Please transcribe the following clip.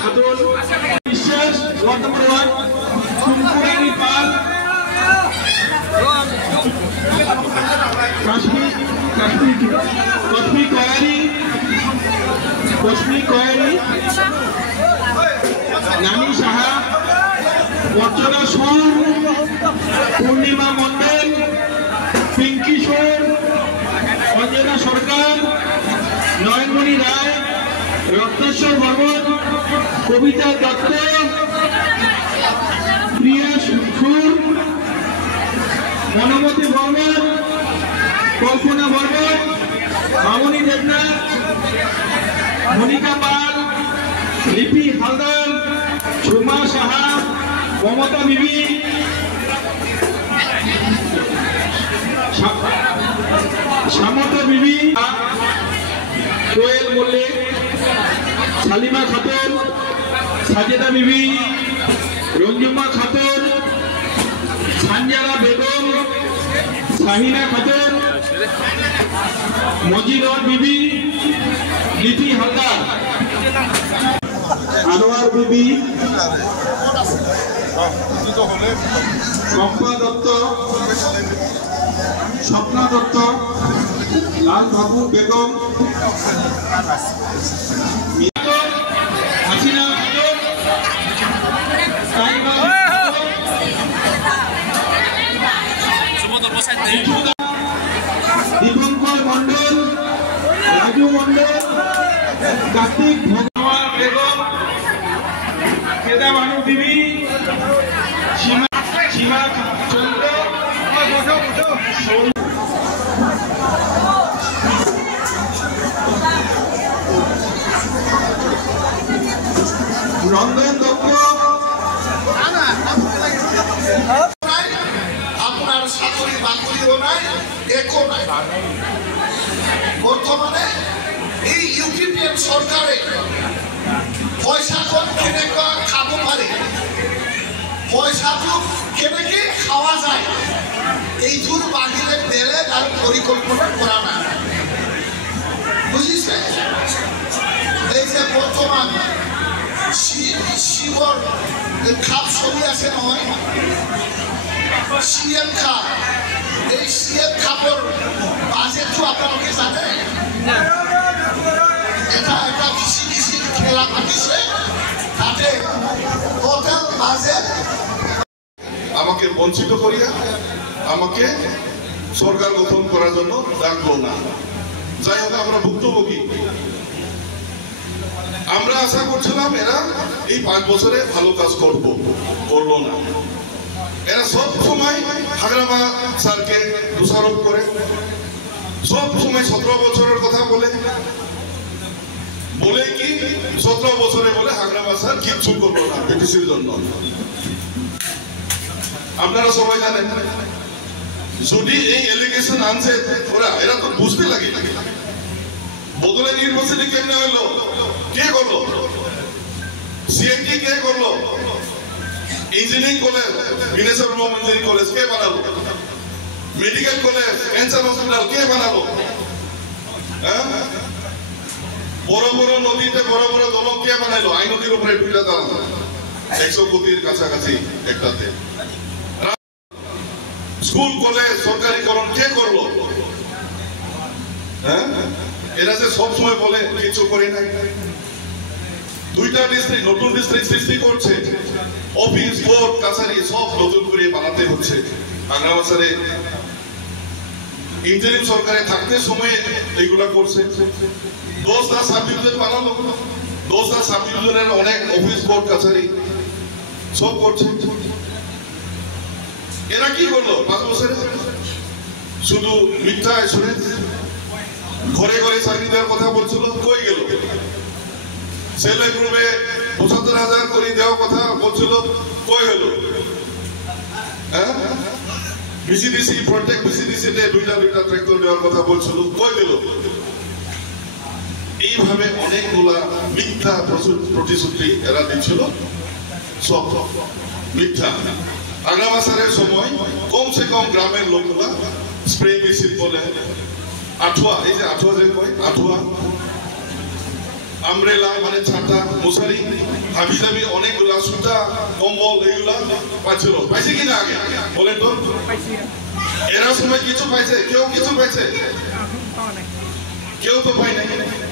খাতুন বিশ্বাস ward number 1 কুমকুরানি পাল কশ্মী query নানি সাহা মর্যাদা সুর পূর্ণিমা মন্ডল পিঙ্কি সুর অঞ্জনা সরকার নয়নমণি রায় রত্নেশ্বর বর্মন কবিতা দত্ত প্রিয়া সুর মনোমতি বর্মন কল্পনা বর্মন মামনি দেবনাথ মনিকা পাল লিপি হালদার সুমা সাহা মমতা বিবি সামতা বিবি কোয়েল মল্লিক সালিমা খাতুন সাজেদা বিবি রঞ্জুমা খাতুন সানজারা বেগম শাহিনা খাতুন মজিদর বিবি লিপি হালদার আনোয়ার বিবি কম্পা দত্ত স্বপ্না দত্ত লাল বাবু বেগম হাসিনা দীপঙ্কর মন্ডল রাজু মন্ডল কার্তিক ভগবান বেগম কেদা বানু বিবি সীমা চন্দ্র রঞ্জন দত্ত আপনার চাকরি বাকরিও নাই একো নাই বর্তমানে এই ইউপিপিএল সরকারে পয়সা কম কেনেকা খাব পারে পয়সাটো কেনেকে খাওয়া যায় এইটোর বাহিরে বেলেগ আর পরিকল্পনা করা না বুঝিছে এই যে বর্তমান শিবর খাপ চলি আছে নহয় সিএম খাপ এই সিএম খাপর বাজেটটো আপোনালোকে জানে এটা একটা কৃষি খেলা পাতিছে তাতে টোটাল বাজেট আমাকে বঞ্চিত করিয়া আমাকে সরকার গঠন করার জন্য ডাকলো না যাই হোক আমরা ভুক্তভোগী আমরা আশা করছিলাম এরা এই 5 বছরে ভালো কাজ করলো না এরা সব সময় হাগরামা স্যারকে দোষারোপ করে সব সময় 17 বছরের কথা বলে কি 17 বছরে বলে হাগরামা স্যার কিচ্ছু করলো না বিটিসির জন্য আপনারা সবাই জানেন যদি এই এলিগেশন আনছে এরা তো বুঝতে লাগে বদলের ইউনিভার্সিটি কেমনে হইলো কে করলো সিএনটি কে করলো ইঞ্জিনিয়ারিং কলেজ বিনেশ্বর ইঞ্জিনিয়ারিং কলেজ কে বানালো মেডিকেল কলেজ ক্যান্সার হসপিটাল কে বানালো বড় বড় নদীতে বড় বড় দলং কে বানাইলো আই নদীর উপরে 2টা দলং 100 কোটির কাছাকাছি একটাতে স্কুল কলেজ সরকারিকরণ কে করলো এরা যে সব সময় বলে কিছু করে নাই 2টা ডিস্ট্রিক্ট নতুন ডিস্ট্রিক্ট সৃষ্টি করছে অফিস কোর্ট কাছারি সব নতুন করে বানাতে হচ্ছে হাগরামা স্যারে ইন্টারিম সরকারে থাকতে সময় এইগুলা করছে 10টা সাব ডিভিশন বানালো 10টা সাব ডিভিশনের অনেক অফিস কোর্ট কাছারি সব করছে এরা কি করলো 5 বছরে শুধু মিথ্যা শুনে ঘরে ঘরে চাকরি দেওয়ার কথা বলছিল কই গেল ছেলে গ্রুপে ৭৫,০০০ করে দেওয়ার কথা বলছিল কই হলো বিসিডিসি প্রত্যেক বিসিডিসিতে 2টা ট্রাক্টর দেওয়ার কথা বলছিল কই দিল এইভাবে অনেকগুলা মিথ্যা প্রতিশ্রুতি এরা দিচ্ছিল সব মিথ্যা হাগরামা স্যারের সময় কমসে কম গ্রামের লোকগুলা স্প্রে মেশিন বলে আঠুয়া এই যে আঠুয়া যে কয় আঠুয়া আমব্রেলা মানে ছাতা, মশারি, হাবি দাবি অনেকগুলা সুতা, কম্বল এইগুলা পাচ্ছিল। পাইছে কিনা আগে বলেন তো? এরা সময় কিছু পাইছে? কেউ কিছু পাইছে? কেউ তো পাই নাই।